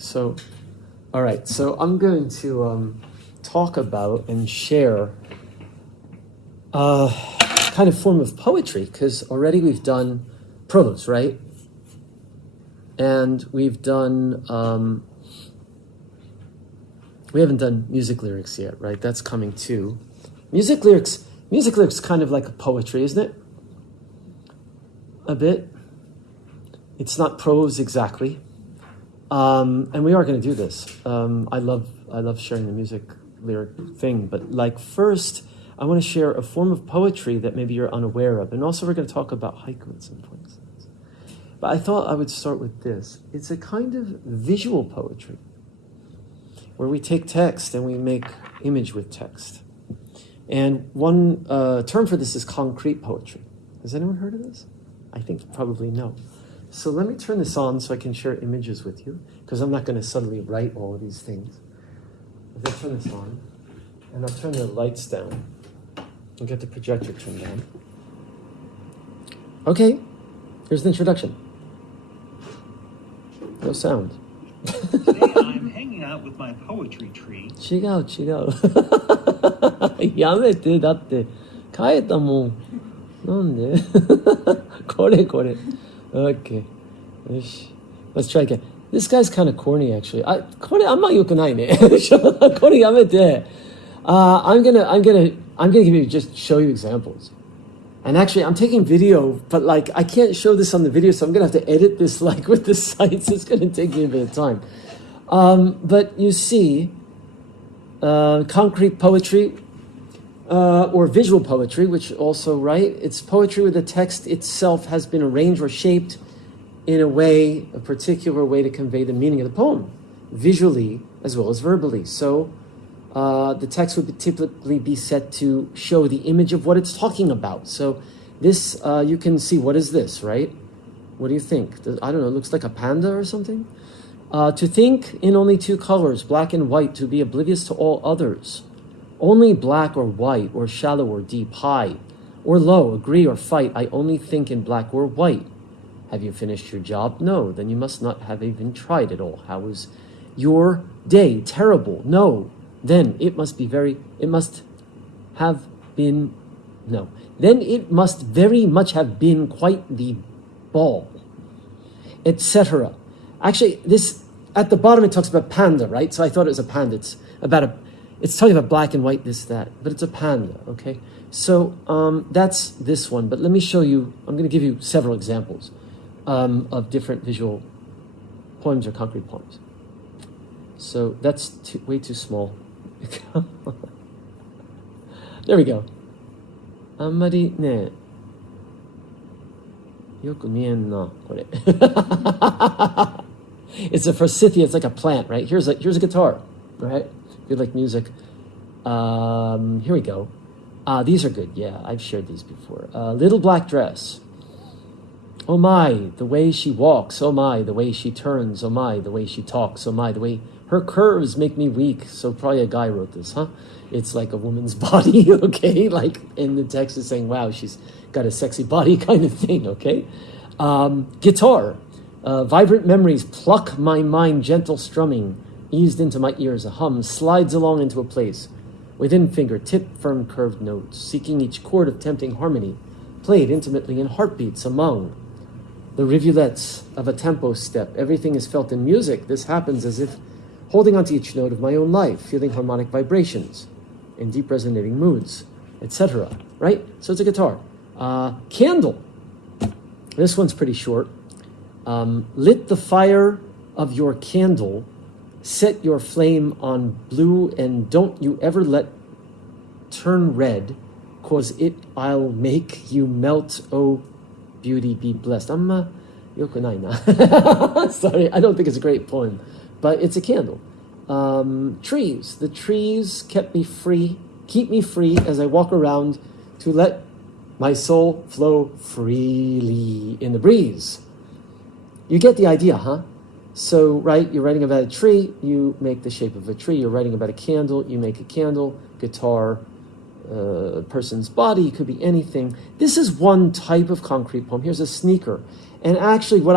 So, all right. So I'm going to talk about and share a kind of form of poetry, because already we've done prose, right? And we've done, we haven't done music lyrics yet, right? That's coming too. Music lyrics kind of like a poetry, isn't it? A bit. It's not prose exactly. And we are going to do this. I love sharing the music lyric thing, but like first, I want to share a form of poetry that maybe you're unaware of, and also we're going to talk about haiku at some point. But I thought I would start with this. It's a kind of visual poetry, where we take text and we make image with text. And one term for this is concrete poetry. Has anyone heard of this? I think you probably know. So let me turn this on so I can share images with you, because I'm not going to suddenly write all of these things. I'm going to turn this on, and I'll turn the lights down. I'll get the projector turned on. Okay, here's the introduction. No sound. Today I'm hanging out with my poetry tree. 違うやめて、だって変えたもん。なんでこれ Okay. Let's try again. This guy's kind of corny, actually. これあんま良くないね。これやめて。I'm gonna give you, just show you examples. And actually, I'm taking video, but like I can't show this on the video, so I'm gonna have to edit this like with the sites. It's gonna take me a bit of time. But you see, concrete poetry, or visual poetry, which also, right? It's poetry where the text itself has been arranged or shaped in a way, a particular way to convey the meaning of the poem, visually as well as verbally. So the text would typically be set to show the image of what it's talking about. So this, you can see, what is this, right? What do you think? I don't know, it looks like a panda or something? To think in only two colors, black and white, to be oblivious to all others. Only black or white, or shallow or deep, high or low, agree or fight. I only think in black or white. Have you finished your job? No. Then you must not have even tried at all. How was your day? Terrible. No. Then it must very much have been quite the ball, etc. Actually, this, at the bottom it talks about panda, right? So I thought it was a panda. It's talking about black and white, this, that, but it's a panda, okay? So that's this one, but let me show you, I'm going to give you several examples of different visual poems or concrete poems. So that's way too small. There we go. あんまりね、よく見えんな、これ。It's a forsythia, it's like a plant, right? Here's a guitar, right? If you like music. Here we go. These are good, yeah, I've shared these before. Little black dress. Oh my, the way she walks. Oh my, the way she turns. Oh my, the way she talks. Oh my, the way her curves make me weak. So probably a guy wrote this, huh? It's like a woman's body, okay? Like, and the text is saying, wow, she's got a sexy body kind of thing, okay? Guitar. Vibrant memories pluck my mind, gentle strumming, eased into my ears. A hum slides along into a place. Within fingertip, firm curved notes, seeking each chord of tempting harmony, played intimately in heartbeats among the rivulets of a tempo step. Everything is felt in music. This happens as if holding onto each note of my own life, feeling harmonic vibrations in deep resonating moods, etc. Right? So it's a guitar. Candle. This one's pretty short. Lit the fire of your candle, set your flame on blue, and don't you ever let turn red, 'cause I'll make you melt, oh beauty, be blessed. Amma yokunai na. Sorry, I don't think it's a great poem, but it's a candle. Trees. The trees keep me free as I walk around to let my soul flow freely in the breeze. You get the idea, huh? So, right, you're writing about a tree, you make the shape of a tree. You're writing about a candle, you make a candle. Guitar, person's body, could be anything. This is one type of concrete poem. Here's a sneaker. And actually, what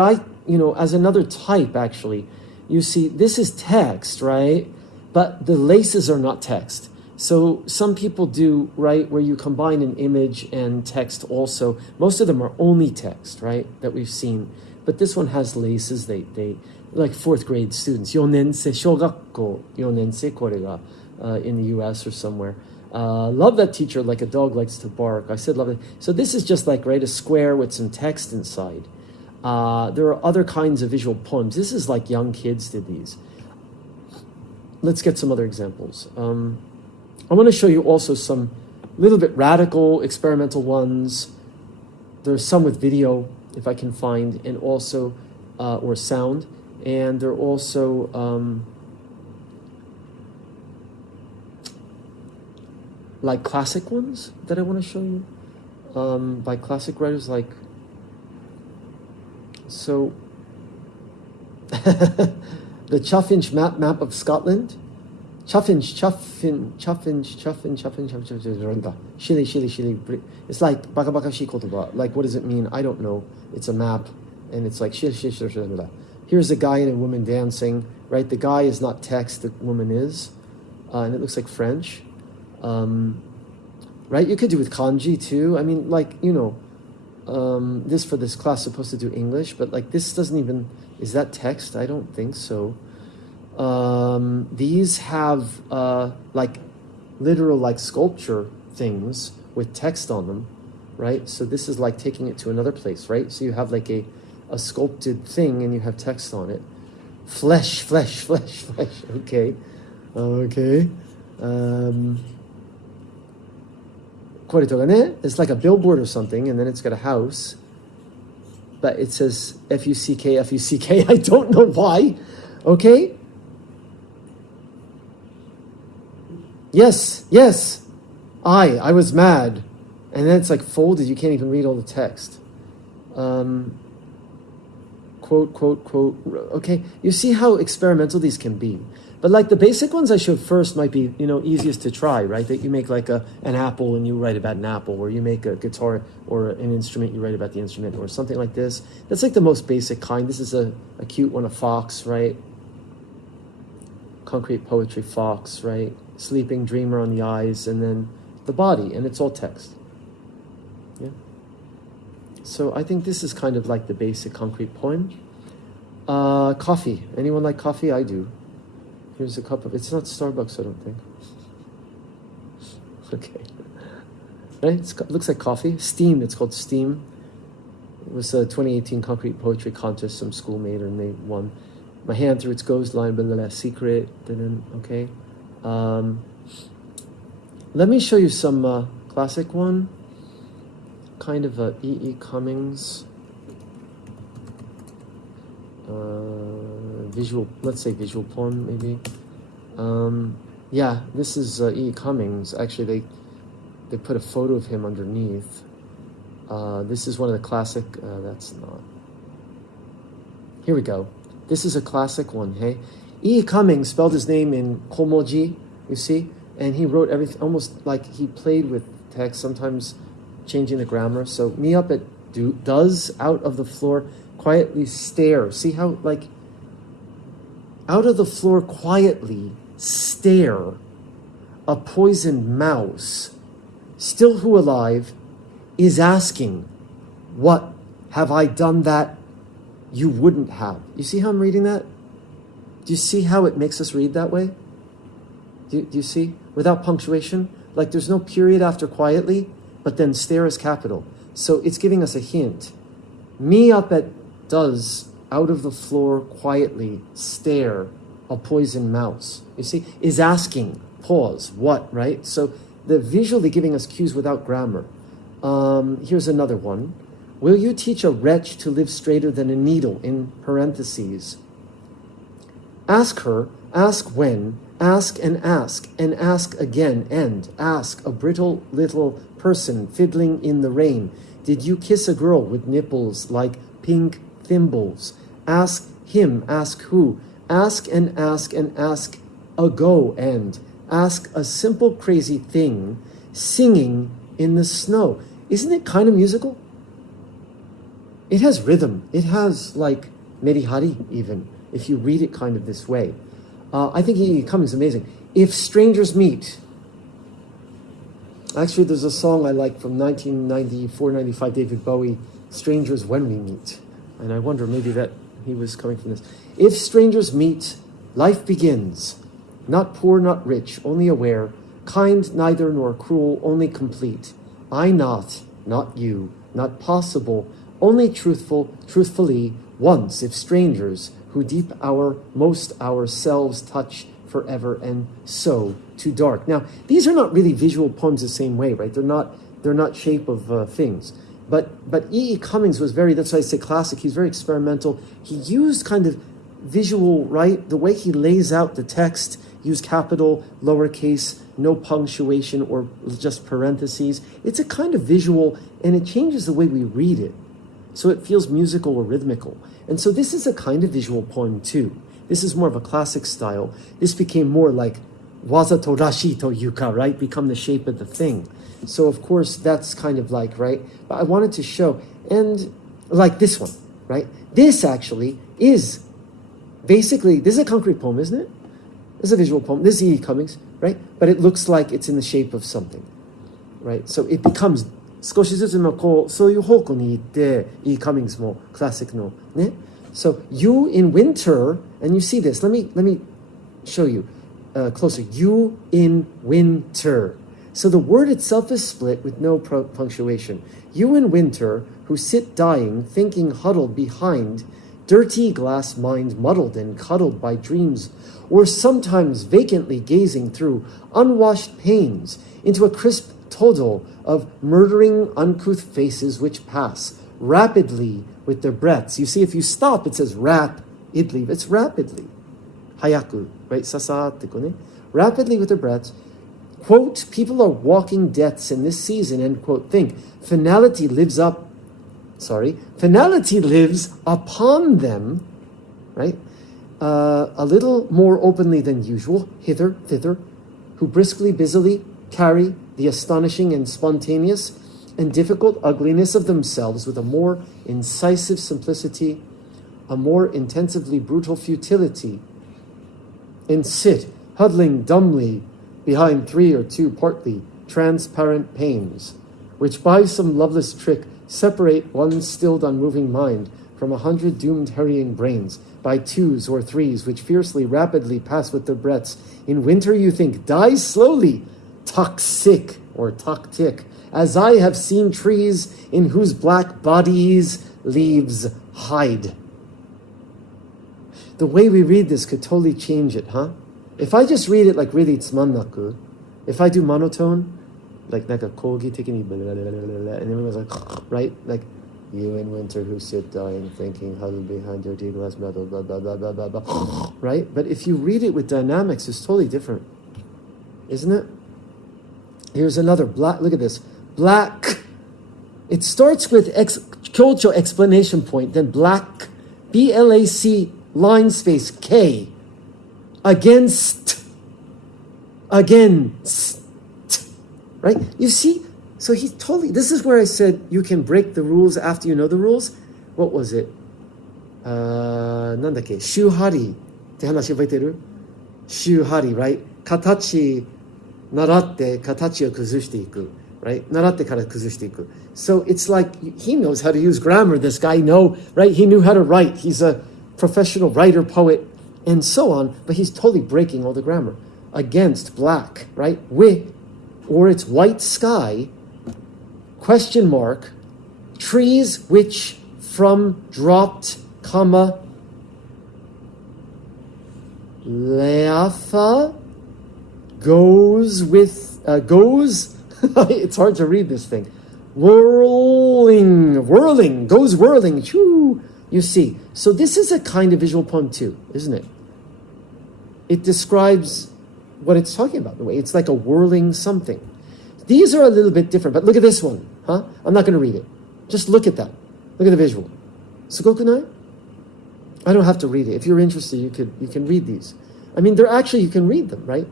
as another type, actually, you see, this is text, right? But the laces are not text. So some people do, right, where you combine an image and text also. Most of them are only text, right, that we've seen. But this one has laces. They like fourth grade students. 4年生, 小学校 4年生, これが, in the US or somewhere. Love that teacher like a dog likes to bark. I said love it. So this is just like, right, a square with some text inside. There are other kinds of visual poems. This is like young kids did these. Let's get some other examples. I want to show you also some little bit radical experimental ones. There's some with video, if I can find, and also, or sound. And there are also like classic ones that I want to show you by classic writers like, so the Chaffinch map of Scotland. Chaffinch. Shili. It's like baka baka shi kotoba. Like, what does it mean? I don't know. It's a map, and it's like shili. Here's a guy and a woman dancing, right? The guy is not text, the woman is, and it looks like French, right? You could do with kanji too. I mean, like, you know, this for this class supposed to do English, but like this doesn't even, is that text? I don't think so. These have like literal like sculpture things with text on them, right? So this is like taking it to another place, right? So you have like a sculpted thing and you have text on it. Flesh. Okay. It's like a billboard or something, and then it's got a house, but it says Fuck. I don't know why. Okay. Yes. I was mad. And then it's like folded. You can't even read all the text. Quote. Okay. You see how experimental these can be. But like the basic ones I showed first might be, you know, easiest to try, right? That you make like an apple and you write about an apple, or you make a guitar or an instrument, you write about the instrument, or something like this. That's like the most basic kind. This is a cute one, a fox, right? Concrete poetry, fox, right? Sleeping dreamer on the eyes, and then the body, and it's all text. Yeah. So I think this is kind of like the basic concrete poem. Coffee. Anyone like coffee? I do. Here's a cup of, it's not Starbucks, I don't think. Okay. Right? It looks like coffee. Steam, it's called Steam. It was a 2018 concrete poetry contest some school made, and they won. My hand through its ghost line, blah, blah, blah, secret, okay. Let me show you some classic one, kind of a E.E. Cummings, visual, let's say visual poem maybe. Yeah, this is E.E. Cummings. Actually, they put a photo of him underneath. This is one of the classic, that's not. Here we go. This is a classic one, hey? E.E. Cummings spelled his name in komoji, you see? And he wrote everything, almost like he played with text, sometimes changing the grammar. So, me up at does, out of the floor, quietly stare. See how, like, out of the floor quietly stare, a poisoned mouse, still who alive, is asking, what have I done that you wouldn't have? You see how I'm reading that? Do you see how it makes us read that way? Do you see? Without punctuation, like there's no period after quietly, but then stare is capital. So it's giving us a hint. Me up at does, out of the floor quietly stare, a poisoned mouse. You see, is asking, pause, what, right? So they're visually giving us cues without grammar. Here's another one. Will you teach a wretch to live straighter than a needle, in parentheses? Ask her, ask when, ask and ask again, and ask a brittle little person fiddling in the rain. Did you kiss a girl with nipples like pink thimbles? Ask him, ask who, ask and ask ago, and ask a simple crazy thing singing in the snow. Isn't it kind of musical? It has rhythm. It has like Merihari even. if you read it kind of this way. I think E.E. Cummings is amazing. If strangers meet. Actually, there's a song I like from 1994-95, David Bowie, Strangers When We Meet. And I wonder maybe that he was coming from this. If strangers meet, life begins. Not poor, not rich, only aware. Kind neither nor cruel, only complete. I not you. Not possible, only truthful, truthfully. Once, if strangers, who deep most ourselves touch forever, and so too dark. Now, these are not really visual poems the same way, right? They're not shape of things. But E.E. Cummings was that's why I say classic. He's very experimental. He used kind of visual, right? The way he lays out the text, used capital, lowercase, no punctuation or just parentheses. It's a kind of visual, and it changes the way we read it. So it feels musical or rhythmical. And so this is a kind of visual poem too. This is more of a classic style. This became more like wazato rashi to yuka, right? Become the shape of the thing. So of course that's kind of like, right? But I wanted to show, and like this one, right? This actually is basically, this is a concrete poem, isn't it? This is a visual poem. This is E.E. Cummings, right? But it looks like it's in the shape of something, right? So it becomes 少しずつのこうそういう方向に行って E. Cummings も classic のね So you in winter, and you see this. Let me show you closer. You in winter. So the word itself is split with no punctuation. You in winter, who sit dying, thinking huddled behind, dirty glass mind muddled and cuddled by dreams, or sometimes vacantly gazing through unwashed panes into a crisp todo of murdering uncouth faces which pass rapidly with their breaths. You see, if you stop, it says rapidly. It's rapidly. Hayaku, right? Sasate ko ne. Rapidly with their breaths. Quote, people are walking deaths in this season, end quote. Think, finality lives upon them, right? A little more openly than usual, hither, thither, who briskly, busily carry the astonishing and spontaneous and difficult ugliness of themselves with a more incisive simplicity, a more intensively brutal futility, and sit, huddling dumbly behind 3 or 2 partly transparent panes, which by some loveless trick separate one stilled unmoving mind from 100 doomed hurrying brains by 2s or 3s which fiercely rapidly pass with their breaths. In winter you think, die slowly, toxic or toctic, as I have seen trees in whose black bodies leaves hide. The way we read this could totally change it, huh? If I just read it like really tsumannaku, if I do monotone, like kogi tekini, and everyone's like, right? Like, you in winter who sit dying, thinking, huddled behind dirty glass metal, blah, blah, blah, blah, blah, blah, right? But if you read it with dynamics, it's totally different, isn't it? Here's another black, look at this. Black. It starts with kyocho explanation point, then black, B-L-A-C, line space, K. Against, right? You see? So he totally, this is where I said you can break the rules after you know the rules. What was it? なんだっけ? 周張りって話覚えてる? 周張り, right? 形習って形を崩していく, right? 習ってから崩していく. So it's like he knows how to use grammar. This guy right? He knew how to write. He's a professional writer, poet, and so on. But he's totally breaking all the grammar. Against black, right? With, or it's white sky. Question mark. Trees which from dropped, comma, leafa goes, it's hard to read this thing. Whirling, goes whirling, choo, you see. So this is a kind of visual poem too, isn't it? It describes what it's talking about, the way it's like a whirling something. These are a little bit different, but look at this one, huh? I'm not going to read it. Just look at that. Look at the visual. Sugokunai? I don't have to read it. If you're interested, you can read these. I mean, they're actually, you can read them, right?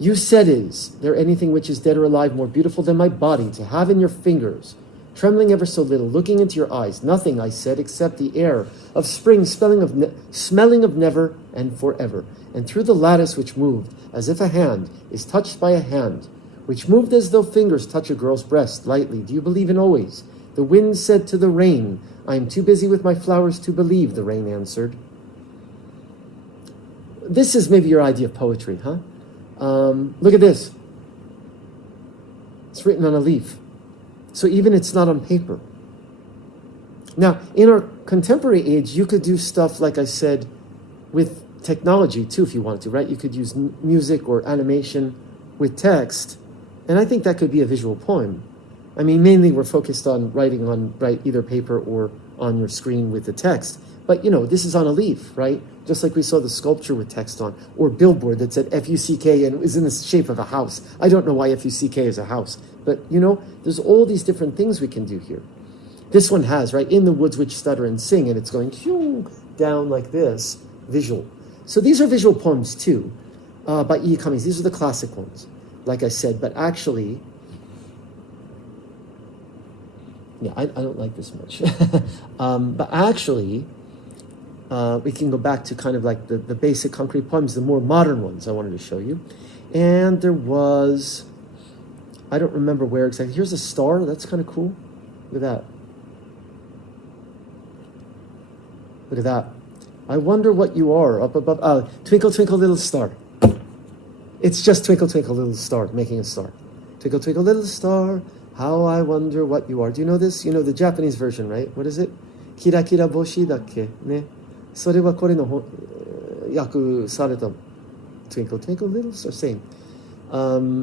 You said, is there anything which is dead or alive more beautiful than my body to have in your fingers, trembling ever so little, looking into your eyes. Nothing, I said, except the air of spring, smelling of never and forever. And through the lattice which moved, as if a hand is touched by a hand, which moved as though fingers touch a girl's breast lightly. Do you believe in always? The wind said to the rain, I am too busy with my flowers to believe, the rain answered. This is maybe your idea of poetry, huh? Look at this. It's written on a leaf. So even it's not on paper. Now, in our contemporary age, you could do stuff, like I said, with technology too, if you wanted to, right? You could use music or animation with text, and I think that could be a visual poem. I mean, mainly we're focused on writing on, right, either paper or on your screen with the text. But, you know, this is on a leaf, right? Just like we saw the sculpture with text on, or billboard that said F-U-C-K and is in the shape of a house. I don't know why F-U-C-K is a house, but, you know, there's all these different things we can do here. This one has, right, in the woods which stutter and sing, and it's going down like this, visual. So these are visual poems too, by E. Cummings. These are the classic ones, like I said, but actually, yeah, I don't like this much. But actually, we can go back to kind of like the basic concrete poems, the more modern ones I wanted to show you. And there was, I don't remember where exactly. Here's a star. That's kind of cool. Look at that. Look at that. I wonder what you are up above. Twinkle, twinkle, little star. It's just twinkle, twinkle, little star, making a star. Twinkle, twinkle, little star, how I wonder what you are. Do you know this? You know the Japanese version, right? What is it? Kira kira boshi dakke, ne? それはこれの訳された Twinkle, twinkle, little star, same.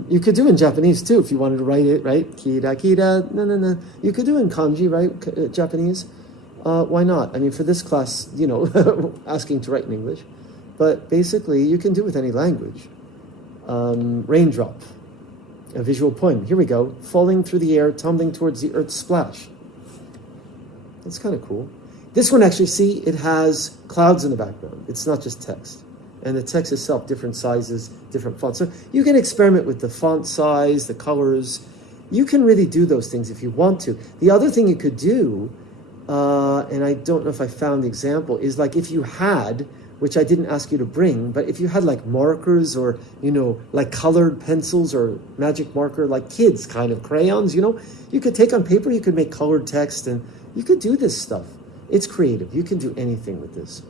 You could do in Japanese too if you wanted to write it, right? Kira kira, no. You could do in kanji, right? Japanese. Why not? I mean, for this class, you know, asking to write in English. But basically, you can do it with any language. Raindrop, a visual poem. Here we go. Falling through the air, tumbling towards the earth's splash. That's kind of cool. This one, actually, see, it has clouds in the background. It's not just text. And the text itself, different sizes, different fonts. So you can experiment with the font size, the colors. You can really do those things if you want to. The other thing you could do, and I don't know if I found the example, is like if you had, which I didn't ask you to bring, but if you had like markers or, you know, like colored pencils or magic marker, like kids kind of crayons, you know, you could take on paper, you could make colored text, and you could do this stuff. It's creative. You can do anything with this.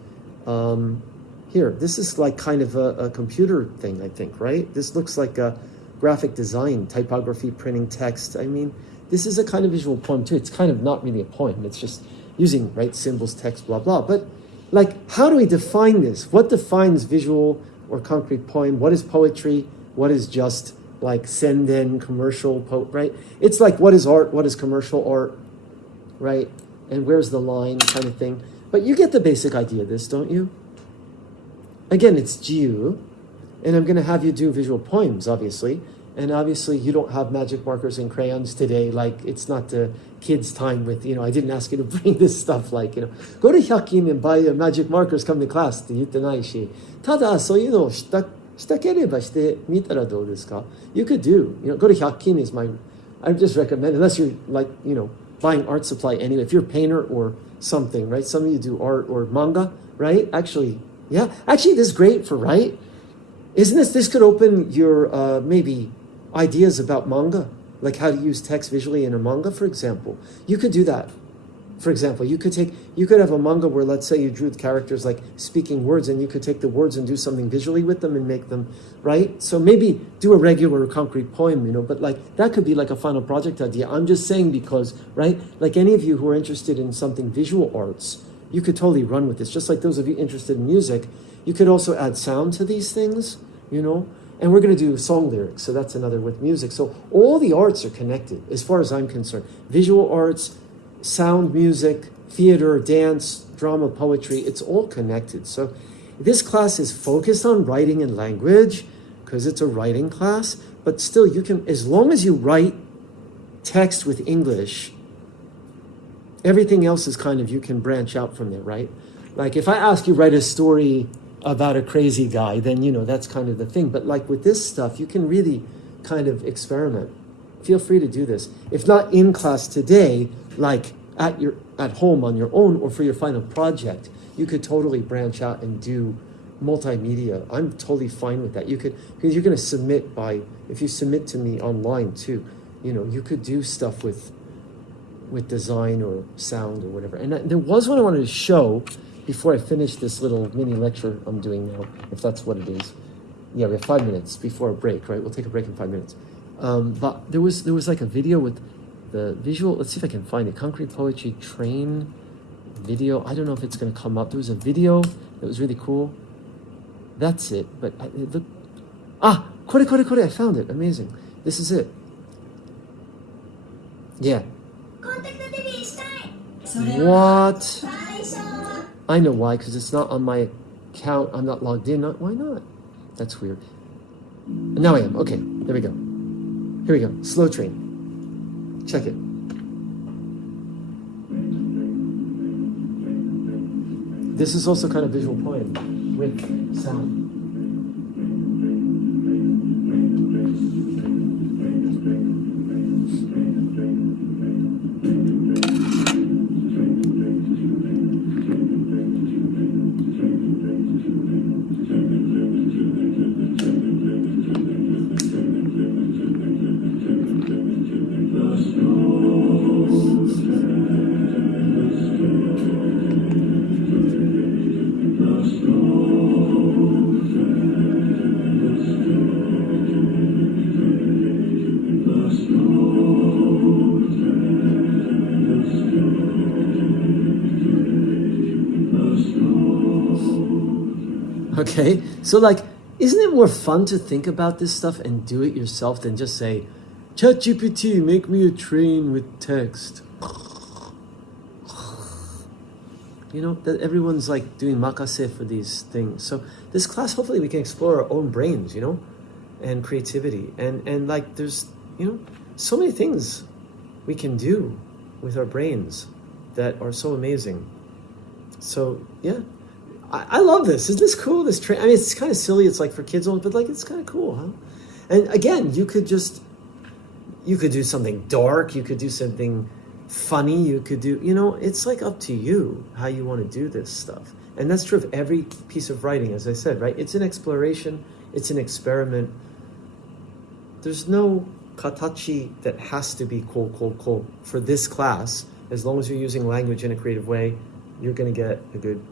Here, this is like kind of a computer thing, I think, right? This looks like a graphic design, typography, printing text. I mean, this is a kind of visual poem too. It's kind of not really a poem. It's just using, right, symbols, text, blah, blah. But like, how do we define this? What defines visual or concrete poem? What is poetry? What is just like senden, commercial, right? It's like, what is art? What is commercial art, right? And where's the line kind of thing? But you get the basic idea of this, don't you? Again, it's jiu, and I'm going to have you do visual poems, obviously. And obviously, you don't have magic markers and crayons today. Like, it's not the kids' time with, you know, I didn't ask you to bring this stuff. Like, you know, go to 100均 and buy magic markers, come to class って言ってないし。ただ、そういうのをしたければしてみたらどうですか? You could do, you know, go to 100均 is my, I just recommend, unless you're like, you know, buying art supply anyway. If you're a painter or something, right? Some of you do art or manga, right? Actually, yeah. Actually, this is great for, right? Isn't this could open your, maybe, ideas about manga, like how to use text visually in a manga, for example. You could do that. For example, you could have a manga where, let's say you drew the characters like speaking words, and you could take the words and do something visually with them and make them, right? So maybe do a regular concrete poem, you know, but like that could be like a final project idea. I'm just saying because, right, like any of you who are interested in something visual arts, you could totally run with this. Just like those of you interested in music, you could also add sound to these things, you know. And we're going to do song lyrics, so that's another with music. So all the arts are connected, as far as I'm concerned. Visual arts, sound, music, theater, dance, drama, poetry, it's all connected. So this class is focused on writing and language, because it's a writing class, but still you can, as long as you write text with English, everything else is kind of, you can branch out from there, right? Like if I ask you write a story about a crazy guy, then, you know, that's kind of the thing. But like with this stuff, you can really kind of experiment feel free to do this. If not in class today, like at home on your own or for your final project, you could totally branch out and do multimedia. I'm totally fine with that. You could, because you're going to submit if you submit to me online too, you could do stuff with design or sound or whatever. And there was one I wanted to show before I finish this little mini lecture I'm doing now, if that's what it is. Yeah, we have 5 minutes before a break, right? We'll take a break in 5 minutes. But there was like a video with the visual. Let's see if I can find it. Concrete Poetry Train video. I don't know if it's going to come up. There was a video that was really cool. That's it. But kore. I found it. Amazing. This is it. Yeah. What? I know why, because it's not on my account. I'm not logged in. Why not? That's weird. Now I am. Okay, there we go. Here we go. Slow train. Check it. This is also kind of visual poem with sound. Okay, so isn't it more fun to think about this stuff and do it yourself than just say, ChatGPT, make me a train with text? That everyone's doing makase for these things. So this class, hopefully we can explore our own brains, and creativity. And there's, so many things we can do with our brains that are so amazing. So, yeah. I love this. Isn't this cool? This train. I mean, it's kind of silly. It's for kids only, but it's kind of cool, huh? And again, you could do something dark. You could do something funny. You could do, it's up to you how you want to do this stuff. And that's true of every piece of writing, as I said, right? It's an exploration. It's an experiment. There's no katachi that has to be cool. For this class, as long as you're using language in a creative way, you're going to get a good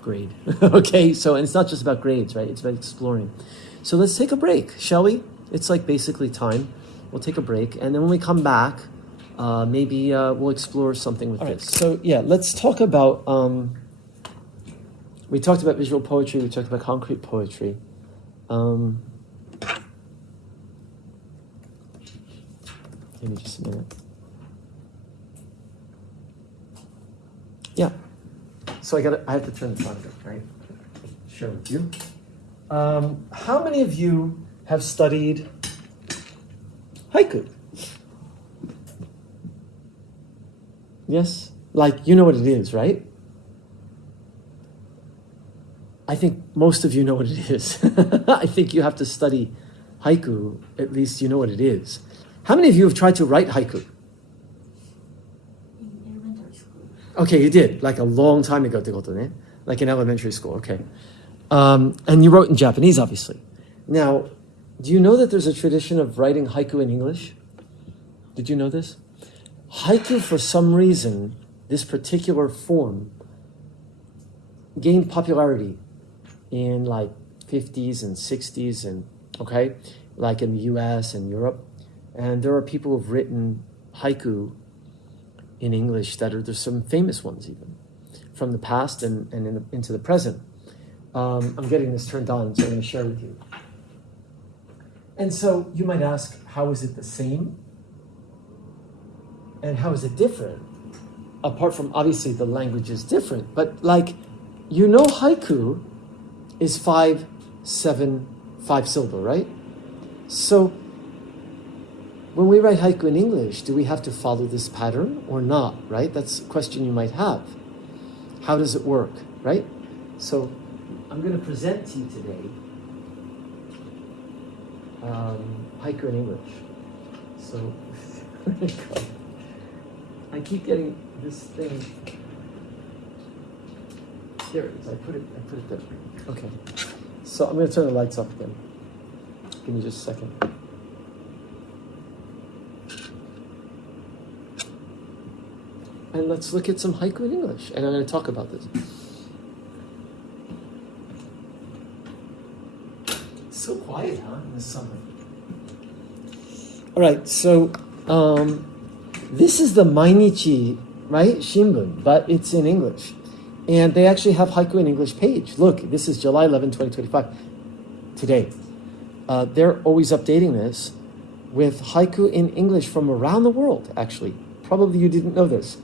grade. Okay, so, and it's not just about grades, right? It's about exploring. So let's take a break, shall we? It's basically time. We'll take a break, and then when we come back, maybe we'll explore something with this. So yeah, let's talk about, we talked about visual poetry, we talked about concrete poetry. Give me just a minute. Yeah. So I have to turn the sound up, right? Share with you. How many of you have studied haiku? Yes? You know what it is, right? I think most of you know what it is. I think you have to study haiku, at least you know what it is. How many of you have tried to write haiku? Okay, you did, a long time ago, in elementary school, okay. And you wrote in Japanese, obviously. Now, do you know that there's a tradition of writing haiku in English? Did you know this? Haiku, for some reason, this particular form, gained popularity in 50s and 60s and, okay, in the US and Europe. And there are people who've written haiku in English there's some famous ones even from the past and into the present. I'm getting this turned on, so I'm going to share with you. And so you might ask, how is it the same? And how is it different? Apart from obviously the language is different, but haiku is 5 syllable, right? So when we write haiku in English, do we have to follow this pattern or not, right? That's a question you might have. How does it work, right? So I'm going to present to you today haiku in English. So, there you go. I keep getting this thing. There it is. I put it there. Okay. So I'm going to turn the lights off again. Give me just a second. And let's look at some haiku in English. And I'm going to talk about this. It's so quiet, huh, in the summer. All right, so this is the Mainichi, right, Shimbun, but it's in English. And they actually have haiku in English page. Look, this is July 11, 2025, today. They're always updating this with haiku in English from around the world, actually. Probably you didn't know this.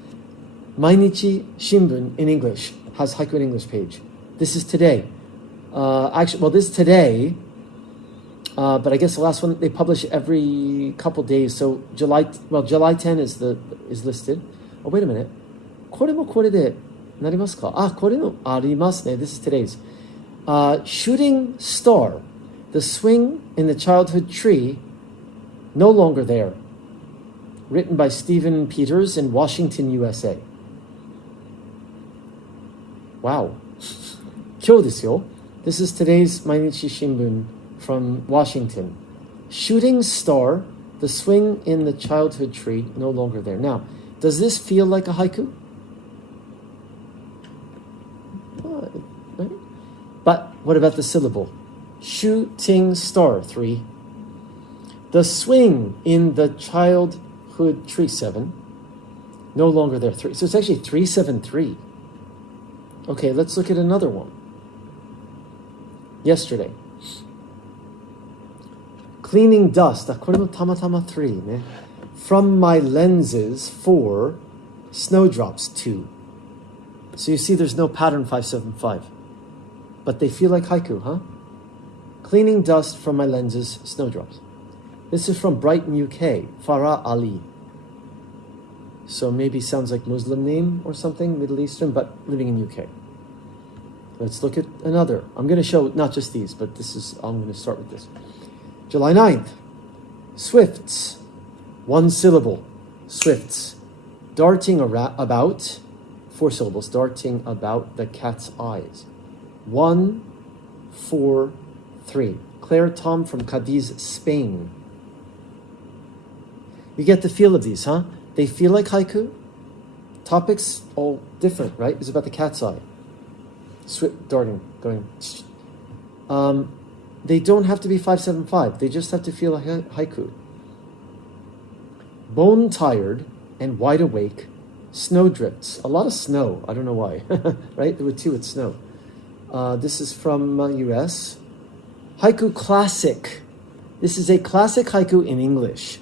Mainichi Shimbun in English has haiku in English page. This is today. This is today, but I guess the last one, they publish every couple days. So July 10 is listed. Oh, wait a minute. これもこれでなりますか? これのありますね. This is today's. Shooting Star, the swing in the childhood tree, no longer there. Written by Stephen Peters in Washington, USA. Wow. 今日ですよ. This is today's Mainichi Shimbun from Washington. Shooting Star, the swing in the childhood tree, no longer there. Now, does this feel like a haiku? Right? But what about the syllable? Shooting star, 3. The swing in the childhood tree, 7. No longer there, 3. So it's actually 373. Okay, let's look at another one. Yesterday. Cleaning dust. これもたまたま 3 ね. From my lenses, 4. Snowdrops, 2. So you see there's no pattern 575. But they feel like haiku, huh? Cleaning dust from my lenses, snowdrops. This is from Brighton, UK. Farah Ali. So maybe sounds like Muslim name or something, Middle Eastern, but living in UK. Let's look at another. I'm going to show not just these, but I'm going to start with this. July 9th. Swifts. 1 syllable. Swifts. Darting about. 4 syllables. Darting about the cat's eyes. 1, 4, 3. Claire Tom from Cadiz, Spain. You get the feel of these, huh? They feel like haiku. Topics all different, right? It's about the cat's eye. Darting, going. They don't have to be 575. They just have to feel like haiku. Bone tired and wide awake. Snow drifts. A lot of snow. I don't know why. Right? There were 2 with snow. This is from US. Haiku classic. This is a classic haiku in English.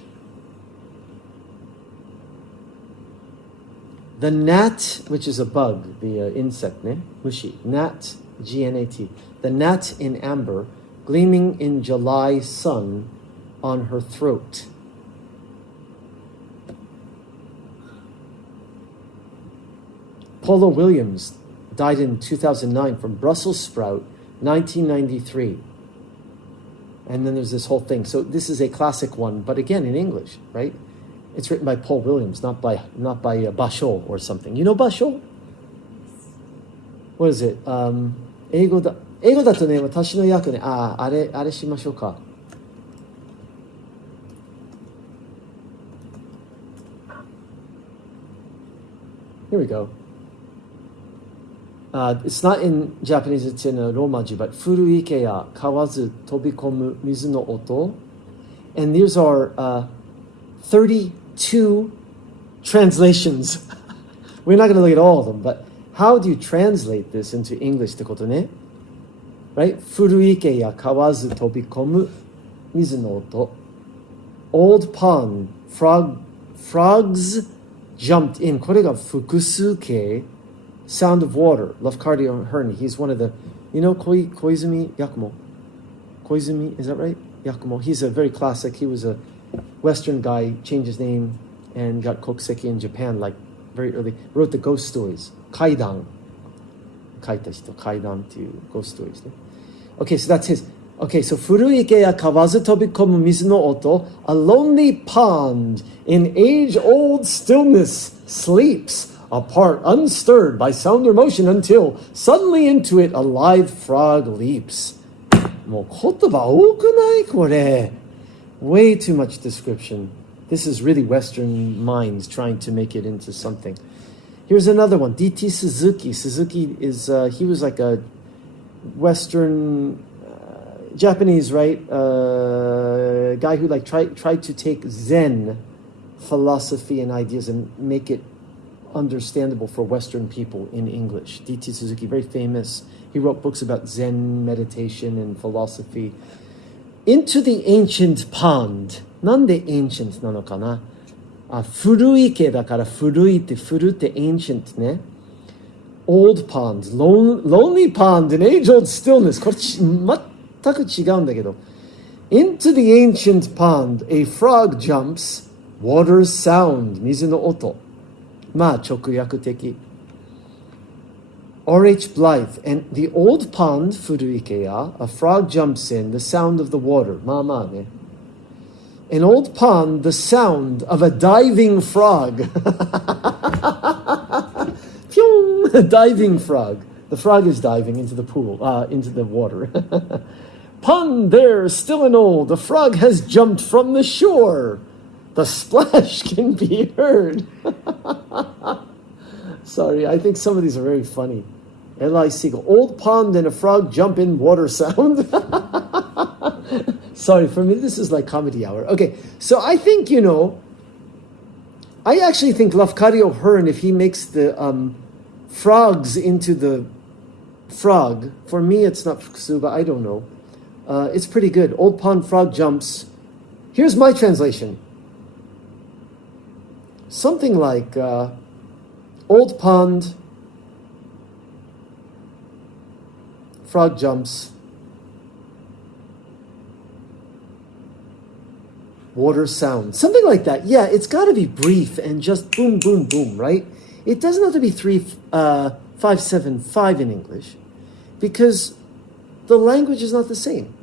The gnat, which is a bug, the insect, ne? Mushi. Gnat, G-N-A-T. The gnat in amber, gleaming in July sun on her throat. Paula Williams died in 2009 from Brussels sprout, 1993. And then there's this whole thing. So this is a classic one, but again in English, right? It's written by Paul Williams, not by Basho or something. You know Basho? What is it? 英語だとね、私の役ね、あれしましょうか。Here we go. It's not in Japanese, it's in Romaji, but Furu ike ya kawazu tobikomu mizu no oto. And these are 32 translations. We're not going to look at all of them, but how do you translate this into English ってことね? Right? Furu ike ya kawazu tobikomu mizu no oto. Old pond, frogs jumped in. これが複数形 Sound of Water, Lafcadio Hearn. He's one of the, you know, Koizumi Yakumo. Koizumi, is that right? Yakumo. He's a very classic. He was a Western guy, changed his name, and got kokuseki in Japan, like very early. Wrote the ghost stories. Kaidan. Kaita hito, Kaidan to ghost stories. Okay, so that's his. Okay, so 古い池や川ず飛び込む水の音, a lonely pond in age-old stillness sleeps, apart unstirred by sound or motion until suddenly into it a live frog leaps. もう言葉多くないこれ? Way too much description. This is really Western minds trying to make it into something. Here's another one. D.T. Suzuki. Suzuki is, he was like a Western, Japanese, right? Guy who like tried to take Zen philosophy and ideas and make it understandable for Western people in English. D.T. Suzuki, very famous. He wrote books about Zen meditation and philosophy. Into the ancient pond. なんで ancient なのかな? 古い池だから古いって古って ancient ね。Old pond, lonely pond in age-old stillness. これ全く違うんだけど. Into the ancient pond, a frog jumps, water's sound, 水の音. まあ直訳的. R.H. Blythe, and the old pond, 古い池や, a frog jumps in, the sound of the water. まあまあね. An old pond, the sound of a diving frog. A diving frog. The frog is diving into the pool, into the water. Pond there, still and old, the frog has jumped from the shore. The splash can be heard. Sorry, I think some of these are very funny. L.I. Siegel. Old pond and a frog jump in water sound. Sorry, for me, this is like comedy hour. Okay, so I think, I actually think Lafcadio Hearn, if he makes the frogs into the frog, for me it's not Fukusuba, I don't know. It's pretty good. Old pond frog jumps. Here's my translation. Something like old pond frog jumps, water sound. Something like that. Yeah, it's got to be brief and just boom, boom, boom, right? It doesn't have to be 5, 7, 5 in English because the language is not the same.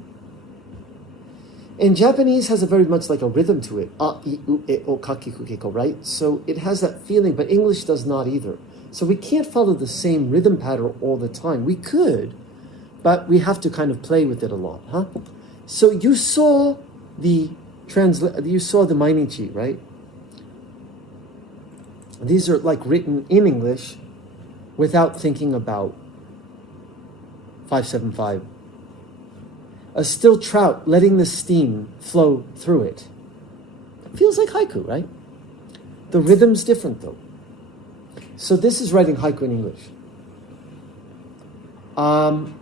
And Japanese has a very much like a rhythm to it. A, I, U, e, o, kaki, ku, keko, right? So it has that feeling, but English does not either. So we can't follow the same rhythm pattern all the time. We could, but we have to kind of play with it a lot, huh? So you saw the Mainichi, right? These are like written in English without thinking about 575. A still trout letting the steam flow through it. It feels like haiku, right? The rhythm's different though. So this is writing haiku in English. I'll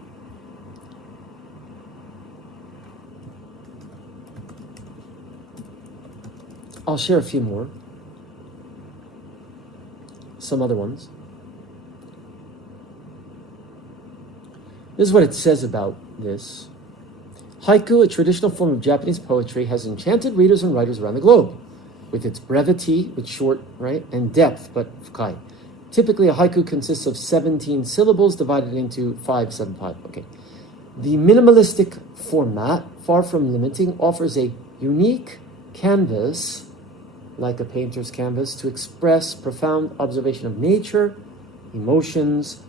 share a few more. Some other ones. This is what it says about this. Haiku, a traditional form of Japanese poetry, has enchanted readers and writers around the globe with its brevity, with short, right, and depth, but fukai. Typically, a haiku consists of 17 syllables divided into 5, 7, 5. Okay. The minimalistic format, far from limiting, offers a unique canvas, like a painter's canvas, to express profound observation of nature, emotions,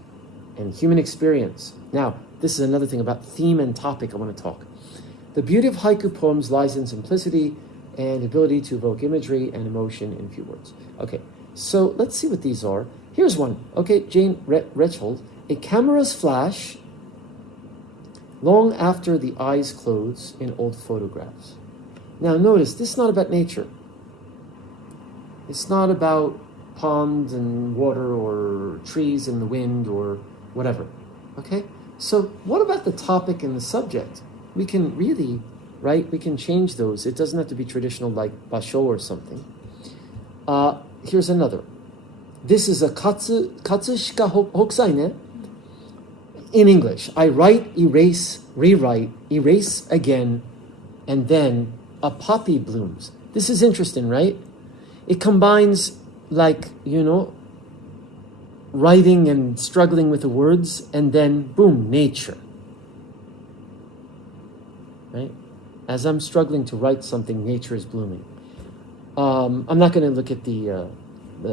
and human experience. Now, this is another thing about theme and topic I want to talk. The beauty of haiku poems lies in simplicity and ability to evoke imagery and emotion in few words. Okay, so let's see what these are. Here's one. Okay, Jane Rechold. A camera's flash long after the eyes close in old photographs. Now notice, this is not about nature. It's not about ponds and water or trees and the wind or whatever. Okay? So what about the topic and the subject? We can really, right, we can change those. It doesn't have to be traditional like basho or something. Here's another. This is a katsushika hokusai ne. In English, I write, erase, rewrite, erase again, and then a poppy blooms. This is interesting, right? It combines like, writing and struggling with the words, and then boom, nature. right? As I'm struggling to write something, nature is blooming. I'm not going to look at the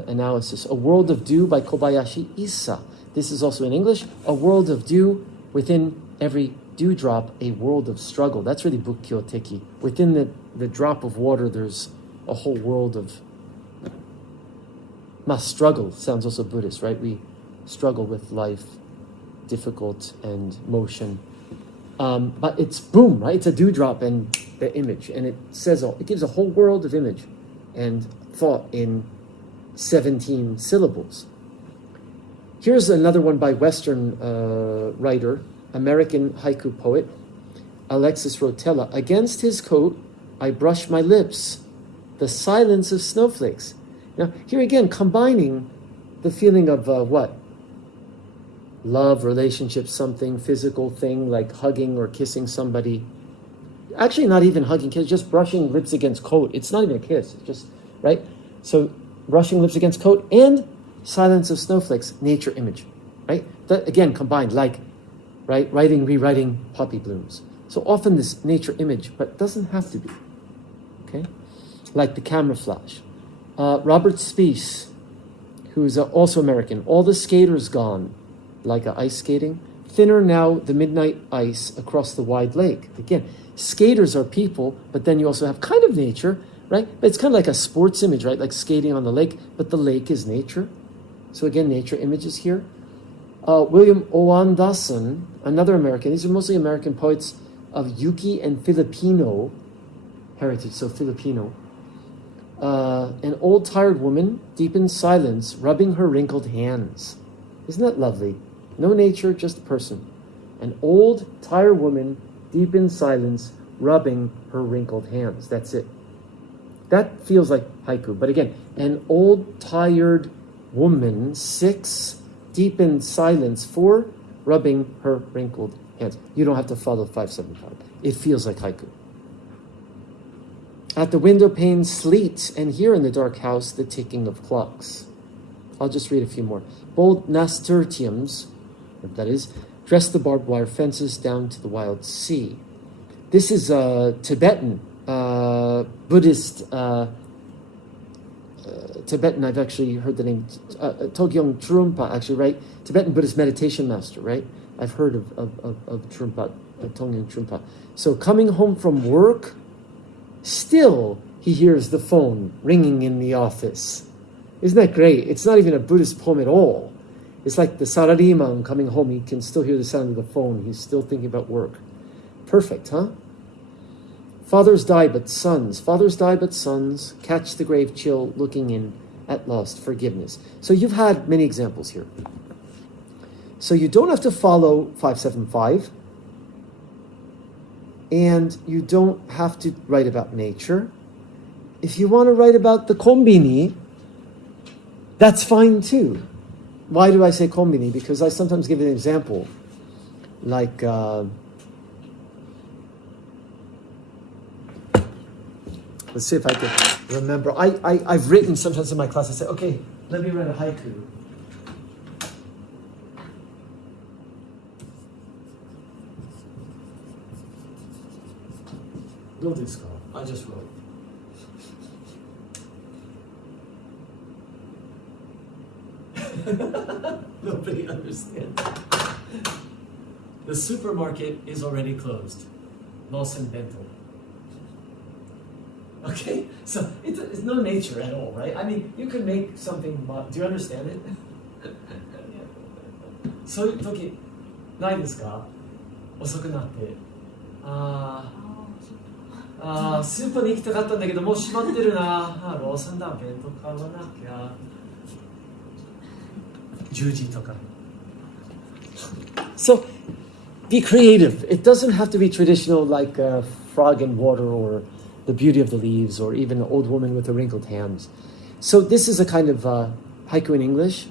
analysis. A World of Dew by Kobayashi Issa. This is also in English. A world of dew, within every dewdrop, a world of struggle. That's really Bukkyo Teki. Within the drop of water, there's a whole world of struggle. Sounds also Buddhist, right? We struggle with life, difficult and motion. But it's boom, right? It's a dewdrop and the image. And it gives a whole world of image and thought in 17 syllables. Here's another one by Western writer, American haiku poet, Alexis Rotella. Against his coat, I brush my lips, the silence of snowflakes. Now, here again, combining the feeling of what? Love, relationship, something, physical thing, like hugging or kissing somebody. Actually, not even hugging, kiss, just brushing lips against coat. It's not even a kiss, it's just, right? So, brushing lips against coat and silence of snowflakes, nature image, right? That again combined, like, right, writing, rewriting poppy blooms. So often this nature image, but doesn't have to be, okay? Like the camera flash. Robert Speece, who's also American, all the skaters gone, like ice skating. Thinner now the midnight ice across the wide lake. Again, skaters are people, but then you also have kind of nature, right? But it's kind of like a sports image, right? Like skating on the lake, but the lake is nature. So again, nature images here. William Owen-Dawson, another American. These are mostly American poets of Yuki and Filipino heritage, so Filipino. An old tired woman, deep in silence, rubbing her wrinkled hands. Isn't that lovely? No nature, just a person. An old tired woman, deep in silence, rubbing her wrinkled hands. That's it. That feels like haiku. But again, an old tired woman, 6, deep in silence, 4, rubbing her wrinkled hands. You don't have to follow 575. It feels like haiku. At the window pane, sleet, and here in the dark house, the ticking of clocks. I'll just read a few more. Bold nasturtiums, that is, dress the barbed wire fences down to the wild sea. This is Tibetan, Buddhist, Tibetan, I've actually heard the name, Togyong Trungpa, actually, right? Tibetan Buddhist meditation master, right? I've heard of Trungpa, Togyong Trungpa. So coming home from work, still he hears the phone ringing in the office. Isn't that great? It's not even a Buddhist poem at all. It's like the Sarariman coming home. He can still hear the sound of the phone. He's still thinking about work. Perfect, huh? Fathers die but sons. Fathers die but sons. Catch the grave chill, looking in at lost forgiveness. So you've had many examples here. So you don't have to follow 575. And you don't have to write about nature. If you want to write about the kombini, that's fine too. Why do I say kombini? Because I sometimes give an example. Like, let's see if I can remember. I've written sometimes in my class, I say, okay, let me write a haiku. I just wrote. Nobody understands. The supermarket is already closed. Lawson Bento. Okay? So it's no nature at all, right? I mean, you could make something, do you understand it? そういう時ないですか？遅くなって。スーパーに行きたかったんだけどもう閉まってるな。ローソンだ、弁当買わなきゃ。10時とか。So, be creative. It doesn't have to be traditional like frog in water or the beauty of the leaves or even an old woman with her wrinkled hands. So this is a kind of haiku in English.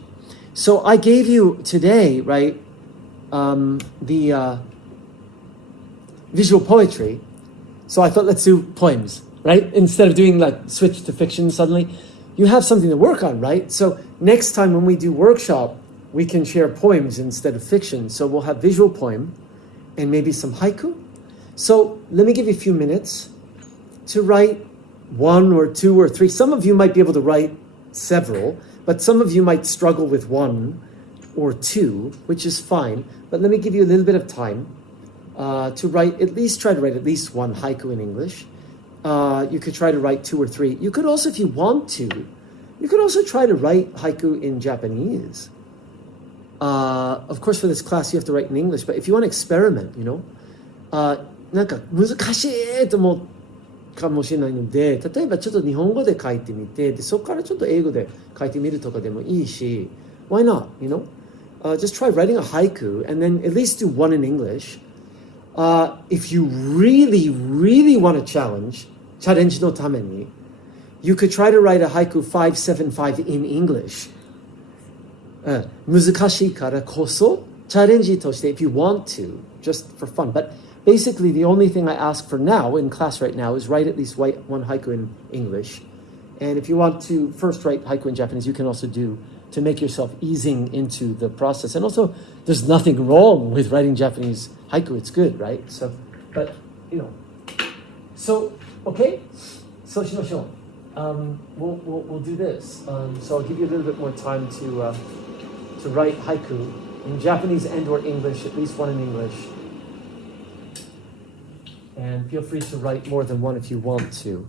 So I gave you today, right, the visual poetry. So I thought, let's do poems, right? Instead of doing like switch to fiction suddenly. You have something to work on, right? So next time when we do workshop, we can share poems instead of fiction. So we'll have visual poem and maybe some haiku. So let me give you a few minutes to write 1 or 2 or 3. Some of you might be able to write several, but some of you might struggle with 1 or 2, which is fine. But let me give you a little bit of time to write, try to write at least 1 haiku in English. You could try to write 2 or 3. You could also, if you want to, you could also try to write haiku in Japanese. Of course, for this class, you have to write in English, but if you want to experiment, なんか難しいと思うかもしれないので、例えばちょっと日本語で書いてみて、でそこからちょっと英語で書いてみるとかでもいいし、why not, just try writing a haiku and then at least do 1 in English. If you really, really want to challenge のために, you could try to write a haiku 575 in English. 難しいからこそチャレンジとして if you want to, just for fun. But basically, the only thing I ask for now in class right now is write at least 1 haiku in English. And if you want to first write haiku in Japanese, you can also do to make yourself easing into the process. And also, there's nothing wrong with writing Japanese haiku. It's good, right? So, but, So, okay? So, shimashou. We'll do this. So I'll give you a little bit more time to write haiku in Japanese and or English, at least 1 in English. And feel free to write more than 1 if you want to.